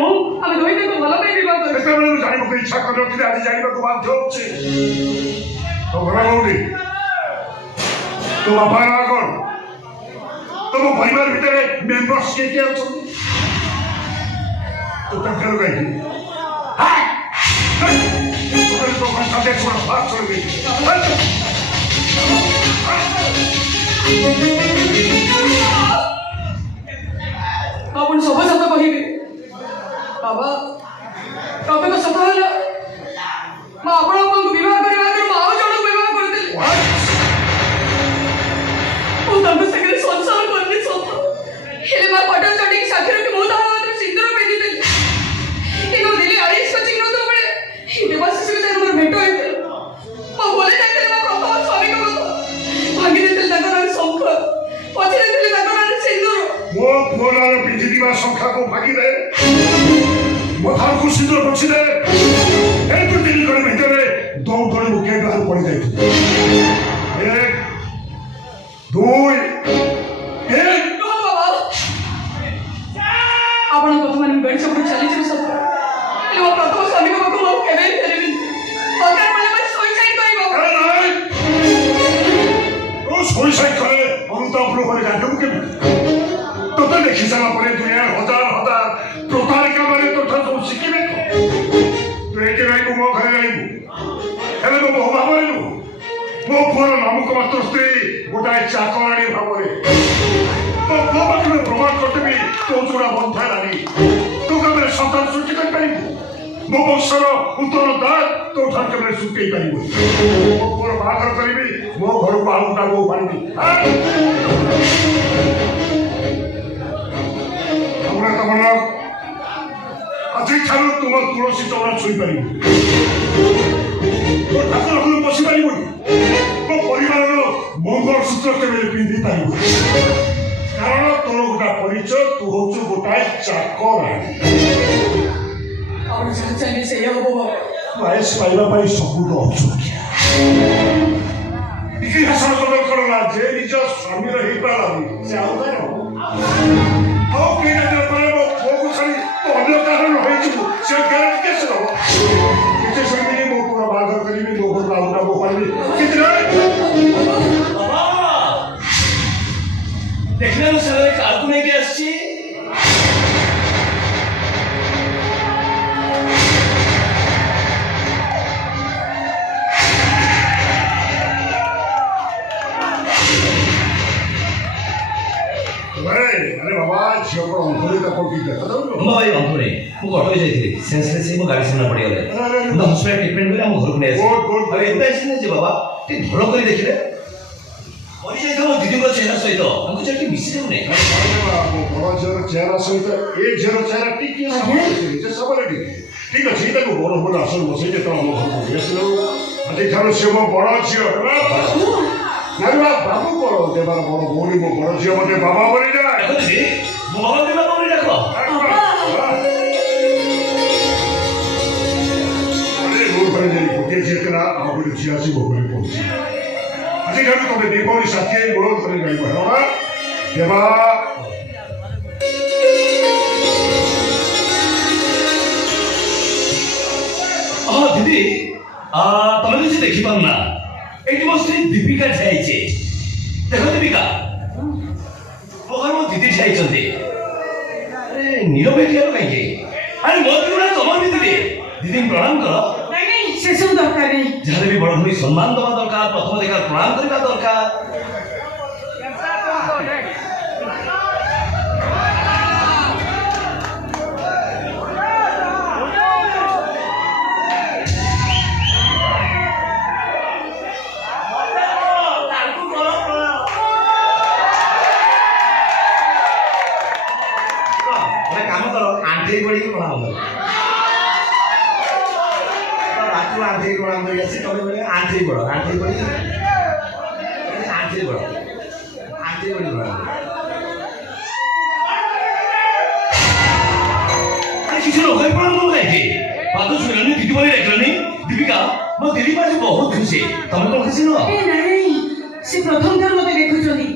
ମୁଁ ଆମେ ଦୁଇ ତାକୁ ଭଲ ପାଇ ବିବାହ କରୁ। ସେତେବେଳେ ମୁଁ ଜାଣିବାକୁ ଇଚ୍ଛା କରିନଥିଲି, ଆଜି ଜାଣିବାକୁ ବାଧ୍ୟ ହଉଛି। ତୋ ଘର କୋଉଠି? ତୋ ବାପା ନାଁ କଣ? ତମ ପରିବାର ଭିତରେ ମେମ୍ବର୍ସ କିଏ କିଏ ଅଛନ୍ତି? ତୁ ଟଙ୍କାର କାହିଁକି? ତୋ ଭାଷା ଦେଖ ବାହାର କରିବି। ଆପଣ ସବୁ ସତ କହିବେ ବାବା। ପ୍ରତ୍ୟେକ ସତ ହେଲା ମୁଁ ଆପଣଙ୍କୁ ବିବାହ କରିବା ଆଗରୁ ମୁଁ ଆଉ ଜଣକୁ ବିବାହ କରିଥିଲି। ମୁଁ ତାଙ୍କ ସାଙ୍ଗରେ ସଂସାର କରିଲି ସତ, ହେଲେ ମା ପଟ ଚଢ଼ିକି ସାକ୍ଷୀ ରଖି ମୁଁ ତାଙ୍କ ହାତରେ ସିନ୍ଦୁର ପିନ୍ଧିଥିଲି। କିନ୍ତୁ ଦିଲ୍ଲୀ ଆଇସ୍ କୋଚିଂ ନେଉଥିବା ବେଳେ ଦେବାଶିଷ ସହିତ ମୋର ଭେଟ ହୋଇଥିଲା। ମୁଁ ଭୁଲି ଯାଇଥିଲି ମୋ ପ୍ରଥମ ସ୍ୱାମୀଙ୍କ କଥା। ଭାଙ୍ଗି ଦେଇଥିଲି ତାଙ୍କ ନାଁରେ ଶଙ୍ଖ, ପଛି ଦେଇଥିଲି ତାଙ୍କ ନାଁରେ ସିନ୍ଦୁର। ମୋ ପୁଅ ନାଁରେ ପିନ୍ଧିଥିବା ଶଙ୍ଖାକୁ ଭାଙ୍ଗିଦେ, ମୋ ଥାଳକୁ ସିନ୍ଦୁର ପୋଛିଦେ। ଏଠୁ ତିନି କରି ଭିତରେ ଦୌଡ଼ି ମୁଁ ଗେଟ୍ ବାହାରୁ ପଡ଼ି ଯାଇଥିଲି। 1 2 1 ଆପଣଙ୍କ କଥା ମାନେ ଗାଡ଼ି ସବୁ ଚାଲିଯିବ ସତ, ହେଲେ ମୋ ପ୍ରଥମ ସ୍ୱାମୀଙ୍କ ପାଖକୁ ମୁଁ କେବେ ଫେରିବିନି। ଦରକାର ପଡ଼ିଲେ ମୁଁ ସୁଇସାଇଡ୍ କରିବ। ସୁଇସାଇଡ୍ କଲେ ଅନୁତାପ করে ଜାଣିବୁ କେମିତି? ତୋତେ ଦେଖି ସାରିଲା ପରେ ଦୁନିଆ ହଜାର ହଜାର ପ୍ରତାରିକା ମାନେ ତୋଠାରୁ ସବୁ ଶିଖିବେ। ତୁ ଏଠି ରହିବୁ, ମୋ ଘରେ ରହିବୁ, ହେଲେ ମୋ ବହୁ ଭାବରେ ନୁହଁ। ମୋ ପୁଅର ନାମକ ମାତ୍ର ସ୍ତ୍ରୀ ଗୋଟାଏ ଚାକରାଣୀ ଭାବରେ। ମୋ ପୁଅ ପାଖରେ ପ୍ରମାଣ କରିଦେବି ତୋ ଚୂଡ଼ା ବନ୍ଧା ହେଲାନି। ତୁ କେବେ ସନ୍ତାନ ସୃଷ୍ଟି କରିପାରିବୁ? ମୋ ବଂଶର ଉତ୍ତର ଦାଗ ତୋଠାରୁ କେବେ ଶୁକେଇ ପାରିବୁ? ମୋ ପୁଅର ବାହାଘର କରିବି, ମୋ ଘରକୁ ଆଉ ଗୋଟା ବୋଉ ପାରିବି। ଆଜିଠାରୁ ତୁମ ତୁଳସୀ ଚଉରା ଛୁଇଁପାରିବୁ, ମୋ ଠାକୁର ବସିପାରିବୁନି, ମୋ ପରିବାରର ମଙ୍ଗଳସୂତ୍ର କେବେ ପିନ୍ଧି ପାରିବୁ। କାରଣ ତୋର ଗୋଟା ପରିଚୟ, ତୁ ହଉଛୁ ଗୋଟାଏ ଚାକରାଣୀ। ଆପଣ ଯାହା ଚାହିଁବେ ସେଇଆ ହବ ବାବା। ଆଏସ୍ ପାଇବା ପାଇଁ ସବୁ ତ ଅସୁବିଧା। ଇତିହାସର କଣ ନା ଯେ ନିଜ ସ୍ୱାମୀର ହେଇପାରିଲାନି ସେ ଆଉ କାହାର ହବ? ଆଉ କେହି ମୋ ପୁଅକୁ ଛାଡ଼ି ଅନ୍ୟ କାରଣ ହେଇଯିବୁ, ସେ ଗ୍ୟାରେଣ୍ଟି କେସ୍ ହବ। କେତେ ଶୁଣିବି ମୋ ପୁଅର ବାହାଘର କରିବି, ମୋ ଘରକୁ ଆଉ ଗୋଟା ବୋଉ ପାରିବି। ଦେଖିଲେ ମୁଁ ସେମାନେ କାହାକୁ ନେଇକି ଆସିଛି। ଆରେ ବାବା ଝିଅର ଅଙ୍କୁରିତା ପକେଇ ଭାଇ ଅଙ୍କୁରି ମୁଁ କଟକ ଯାଇଥିଲି, ସେନ୍ସଲେସ୍ ହେଇ ମୋ ଗାଡ଼ି ସାମ୍ନା ପଡ଼ିଗଲେ। ମୁଁ ହସ୍ପିଟାଲ ଟ୍ରିଟମେଣ୍ଟ କରି ଆମ ଘରକୁ ନେଇ ଆସିଲି। ଆଉ ଏବେ ଆସିଲେ ଯେ ବାବା ଟିକେ ଭଲ କରି ଦେଖିଲେ ମରିଯାଇଥିବ ମୋ ଦିଦିଙ୍କ ଚେହେରା ସହିତ ତାଙ୍କୁ ଟିକେ ମିଶି ଯାଉନି। ବଡ଼ ଝିଅର ଚେହେରା ସହିତ ଏ ଝିଅର ଚେହେରା ଟିକେ ସବୁବେଳେ ଟିକେ ଠିକ୍ ଅଛି। ତାକୁ ବଡ଼ ବଡ଼ ଆସନ ବସେଇ ଯେତେବେଳେ ଆମ ଘରକୁ ନେଇ ଆସିଲ, ଆଜିଠାରୁ ସେ ମୋ ବଡ଼ ଝିଅ ହେଲା। ବାବୁ କର ଦେବାର ବଡ଼ ଭଉଣୀ, ମୋ ବଡ଼ ଝିଅ ମତେ ବାବା ବନି ଯାଏ। ଗୋଟିଏ ଝିଅ ଥିଲା, ଆଉ ଗୋଟେ ଝିଅ ଆସି ଭୋଗରେ ପଡୁଛି। ଆଜିଠାରୁ ତମେ ଦୀପାବଳି ସାଥି ଗୋଳ ଧରି ରହିବ ଦେବା। ଦିଦି ତମେ କିଛି ଦେଖିପାରୁନା, ଏଇଠି ମୋ ସ୍ତ୍ରୀ ଦୀପିକା ଠିଆଇଛି। ଦେଖ ଦୀପିକା, ମୋ ଦିଦି ଠିଆଇଛନ୍ତି। ଆରେ ନୀରବ ହେଇଥିବାର କାହିଁକି? ଆରେ ମୋ ଦିଦି ତମ ଦିଦି, ଦିଦି ପ୍ରଣାମ କର। ସେସବୁ ଦରକାର ନାହିଁ। ଯାହାହେଲେ ବି ବଡ଼ ଭଉଣୀ ସମ୍ମାନ ଦେବା ଦରକାର, ପ୍ରଥମ ଦେଖା ପ୍ରଣାମ କରିବା ଦରକାର। କାମ କର, ଆଣ୍ଠେଇ ପଡ଼ିକି ପ୍ରଣାମ କର। ଆଣ୍ଠେଇ ପ୍ରଣାମ କରି ଆସି ତମେ ଆଣ୍ଠେଇ ପଡ଼, ଆଣ୍ଠେଇ ପଡ଼ି ପ୍ରଣାମ। କିଛି ଲୋକ ପ୍ରଣାମ କାହିଁକି? ପାଦ ଛୁଇଁଲନି, ଦିଦି ବୋଲି ଦେଖିଲନି। ଦୀପିକା ମୋ ଦିଦି ପାଖେ ବହୁତ ଖୁସି, ତମେ କଣ ଖୁସି ନୁହଁ? ସେ ପ୍ରଥମ ଥର ମତେ ଦେଖୁଛନ୍ତି,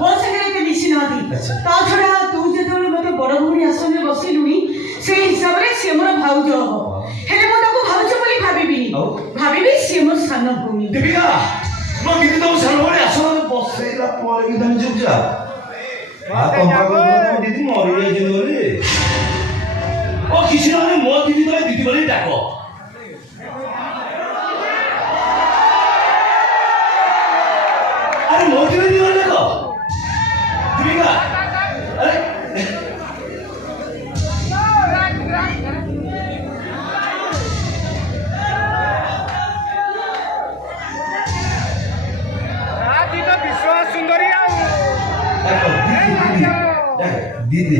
ମୋ ସାଙ୍ଗରେ ଏତେ ମିଶି ନାହାନ୍ତି। ତା ଛଡା ତୁ ଯେତେବେଳେ ମତେ ବଡ ଭଉଣୀ ଆସନରେ ବସିଲୁଣି সেই হিসাବରେ ସେ ମୋର ଭାଉଜ ହବ ହେଲେ ମୁଁ ତାକୁ ଭାଉଜ ବୋଲି ଭାବିବିନି ଆଉ? ଭାବିବି ସେ ମୋର ସାନ ଭଉଣୀ ଦୀପିକା ମୋ ଦିଦି ତମ ସାନ ଭଉଣୀ ଆସ ବସେଇଲା ପରେ କି ତମେ ଚୁପ ଯା ତମ ଦିଦି ମରିଯାଇଛନ୍ତି ବୋଲି ଓ କିଛି ନହେଲେ ମୋ ଦିଦି ତମେ ଦିଦି ବୋଲି ଡାକ আরে মোটিভে দিও দেখো দীপিকা আরে রাজি তো বিশ্বনাথ সুন্দরী আউ দেখো দিদি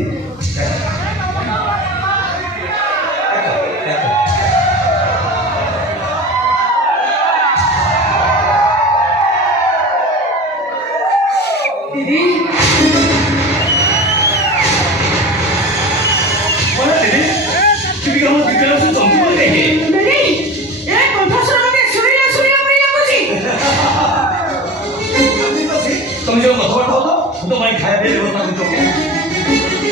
দিদি বলো দিদি তুমি কি আমার দিদির সাথে চমকি বলতে দিদি এ কণ্ঠস্বর আমাকে শুনিয়া শুনিয়া পড়ি লাগুছি তুমি যখন কথাবার্তা হতো ମୁଁ ତ ପାଇଁ ଖାଇବା ପିଇବା ବ୍ୟବସ୍ଥା କରୁଛ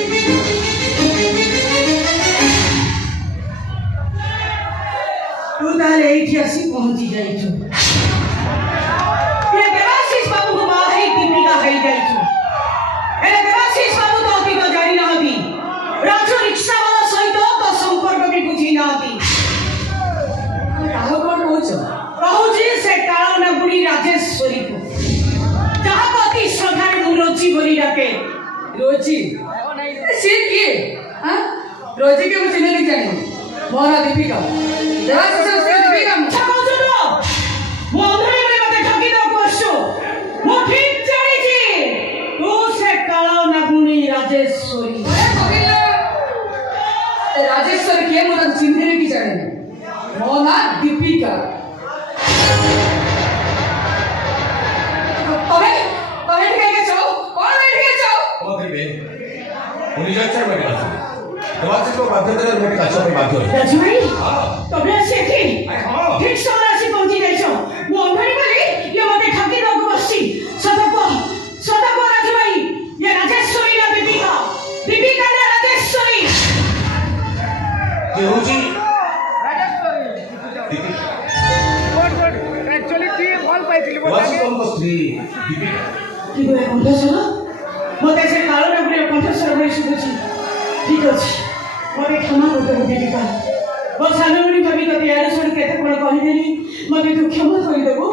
ତୁ ତାହେଲେ ଏଇଠି ଆସି ପହଞ୍ଚି ଯାଇଛୁ ଏ ଦେବାଶିଷ ବାବୁଙ୍କୁ ବାହା ହେଇ ଦୀପିକା ହେଇଯାଇଛୁ ହେଲେ ଦେବାଶିଷ ବାବୁ ତ ଅତୀତ ଜାଣିନାହାନ୍ତି ରାଜୁ ରିକ୍ସାବାଲା ସହିତ ତ ସମ୍ପର୍କ ବି ବୁଝି ନାହାନ୍ତି କାହା କଣ କହୁଛ କହୁଛି ସେ କାଳନା ବୁଢ଼ୀ ରାଜେଶ୍ୱରୀକୁ ଯାହାକୁ ଅତି ଶ୍ରଦ୍ଧାରେ ମୁଁ ରୋଜି ବୋଲି ଡାକେ ରୋଜି ସେ କିଏ ରୋଜି কে ମୁଁ ଚିହ୍ନିଲି ଜାଣିନି ମୋ ନାଁ ଦୀପିକା ଦେବାଶିଷ ସେ ଦୀପିକା ମିଛ କହୁଛୁ ତ ମୁଁ ଅନ୍ଧାରୀ ବୋଲି ମତେ ଠକି ଦେବାକୁ ଆସିଛୁ ମୁଁ ଠିକ ଜାଣିଛି ତୁ ସେ କାଳନା ବୁଢ଼ୀ ରାଜେଶ୍ୱରୀ ରାଜେଶ୍ୱରୀ କିଏ ମୁଁ ତାକୁ ଚିହ୍ନିଲି କି ଜାଣିନି ମୋ ନାଁ ଦୀପିକା ତମେ ତମେ ଏଠି କାହିଁକି ଅଛ କଣ ଏଠି ଅଛ କଣ କରିବେ উনি যাচ্ছেন মেটে আছে দেবাশিষ को বাধ্যতার মেটে কাছে पे বাধ্য হয়েছে রাজু ভাই হ্যাঁ তবে আসি এଠି হ্যাঁ ঠিক সময় আসি পৌঁছি ଯାଇଛ ମୁଁ ଅନ୍ଧାରୀ ବୋଲି ଇଏ ମତେ ଠକି ଦେବାକୁ ବସିଛି ସତ କୁହ ରାଜୁ ଭାଇ ଇଏ ରାଜେଶ୍ୱରୀ ନା ଦୀପିକା ଦୀପିକା ନା ରାଜେଶ୍ୱରୀ কে হচ্ছে একচুয়ালি তুই ভাল পাইছিলি দেবাশিষ তোমার স্ত্রী দীপিকা কি বলে কণ্ঠস্বর মতে ସେ କାଳନା ବୁଢ଼ୀର କଣ୍ଠସ୍ୱର ଭଳି ଶୁଭୁଛି ଠିକ ଅଛି ମତେ କ୍ଷମା କରିଦେବୁ ଦୀପିକା ମୋ ସାନ ଭଉଣୀ ଭାବି ତତେ ୟାର ଶୁଣି କେତେ କଣ କହିଦେଲି ମତେ ତୁ କ୍ଷମା କରିଦେବୁ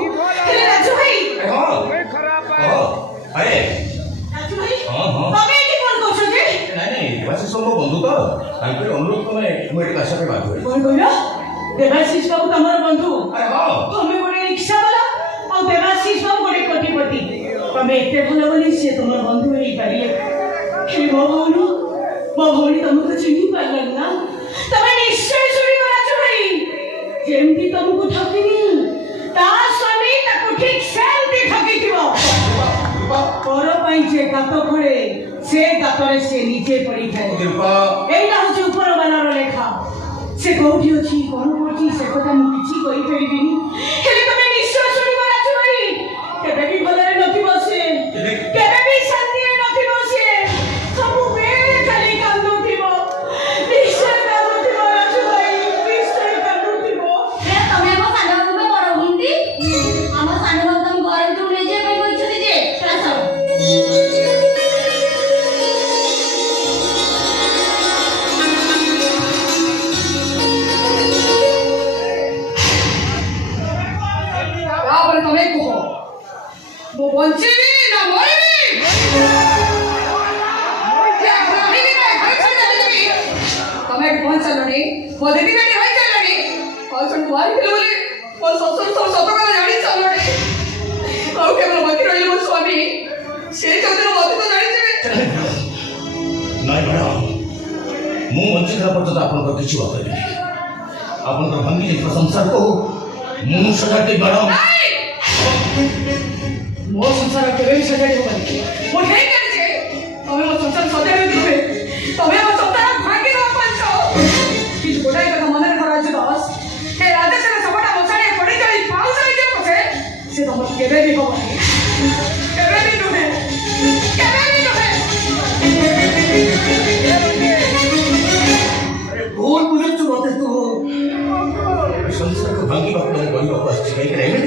ହେଲେ ରାଜୁ ଭାଇ হ্যাঁ ଖରାପ হ্যাঁ আরে ରାଜୁ ଭାଇ হ্যাঁ হ্যাঁ ତମେ ଏଠି କଣ କରୁଛ ଯେ ନାଇଁ ନାଇଁ ଦେବାଶିଷ ମୋ ବନ୍ଧୁ ତ ତାଙ୍କ ଅନୁରୋଧ କଲେ ମୁଁ ଏଠି କାଶ ପାଇଁ ବାଧ୍ୟ କଣ କହିଲ ଦେବାଶିଷ ବାବୁ ତମର ବନ୍ଧୁ ଆରେ ହଁ ତମେ ଗୋଟେ ରିକ୍ସାବାଲା ଆଉ ଦେବାଶିଷ ବାବୁ ଗୋଟେ କୋଟିପତି ତମେ ଏତେ ଭଲ ବୋଲି ସେ ତମର ବନ୍ଧୁ ହେଇପାରିଲେ ହେଲେ ମୋ ଭଉଣୀ ତମକୁ ଚିହ୍ନି ପାରିଲାନି ନା ତମେ ନିଶ୍ଚୟ ଶୁଣିବ ରାଜୁ ଭାଇ ଯେମିତି ତମକୁ ଠକିନି ତା ସ୍ୱାମୀ ତାକୁ ଠିକ ସେମିତି ଠକିଥିବ ପର ପାଇଁ ଯେ ଗାତ ଖୋଳେ ସେ ଗାତରେ ସେ ନିଜେ ପଡ଼ିଥାଏ ଦୀପା ଏଇଟା ହଉଛି ଉପର ବାଲାର ଲେଖା ସେ କୋଉଠି ଅଛି କଣ କରୁଛି ସେ କଥା ମୁଁ କିଛି କହିପାରିବିନି ହେଲେ ତମେ ନିଶ୍ଚୟ ଶୁଣିବ ରାଜୁ ଭାଇ କେବେ ବି ଭଲରେ ନଥିବ ସେ କେବେ ବି ଶାନ୍ତିରେ ନଥିବ ସେ ସବୁବେଳେ ଖାଲି କାନ୍ଦୁଥିବ ନିଶ୍ଚୟ କାନ୍ଦୁଥିବ ରାଜୁ ଭାଇ ନିଶ୍ଚୟ କାନ୍ଦୁଥିବ ତମେ ଆମ ସାନ ବାବୁଙ୍କ ବଡ ଭଉଣୀ ଆମ ସାନ ବାବୁ ତମ ଘର ଭିତରୁ ନେଇଯିବା ପାଇଁ କହିଛନ୍ତି ଯେ ଆସ ତାପରେ ତମେ କୁହ ମୁଁ ବଞ୍ଚିବି ନା ମରିବି ତମେ ଏଠି ପହଞ୍ଚିଲଣି ମୋ ଦିଦି ବେଟି ହୋଇସାରିଲଣି ଆଉ ମାରିଥିଲୁ ବୋଲି ମୋ ଶ୍ୱଶୁର ସବୁ ସତ କଥା ଜାଣି ସାରିଲଣି ଆଉ କେବଳ ବାକି ରହିଲେ ମୋ ସ୍ୱାମୀ ସେ ଯୋଉଦିନ ମତେ ତ ଜାଣିଥିବେ ନାଇଁ ମ୍ୟାଡ଼ାମ ମୁଁ ବଞ୍ଚିଥିଲା ପର୍ଯ୍ୟନ୍ତ ଆପଣଙ୍କର କିଛି କହିବିନି ଆପଣଙ୍କର ଭାଙ୍ଗି ଯାଇଥିବା ସଂସାରକୁ ମୁଁ ସଜାଡ଼ି ମ୍ୟାଡ଼ାମ ମୋ ସଂସାର କେବେ ବି ସଜାଡ଼ି ହବନି ମୁଁ ଠିକ ଜାଣିଛି ତମେ ମୋ ସଂସାର ସଜାଡ଼ି ଦେବେ ତମେ ମୋ ସଂସାର ଭାଙ୍ଗି ଦେବା ପାଞ୍ଚ କିନ୍ତୁ ଗୋଟାଏ କଥା ମନରେ କରାଯିବ ଦାସ ଏ ରାଜେଶ୍ୱର ସଭଟା ମଶାଣିଆ ପଡ଼ି ଯାଇ ପାଉଛ ହେଇଯିବ ପଛେ ସେ ତମର କେବେ ବି ହବନି କେବେ ବି ନୁହେଁ କେବେ ବି ନୁହେଁ ସଂସାରକୁ ଭାଙ୍ଗିବାକୁ ତମେ କହିବାକୁ ଆସିଛି କାହିଁକି ନା ଏମିତି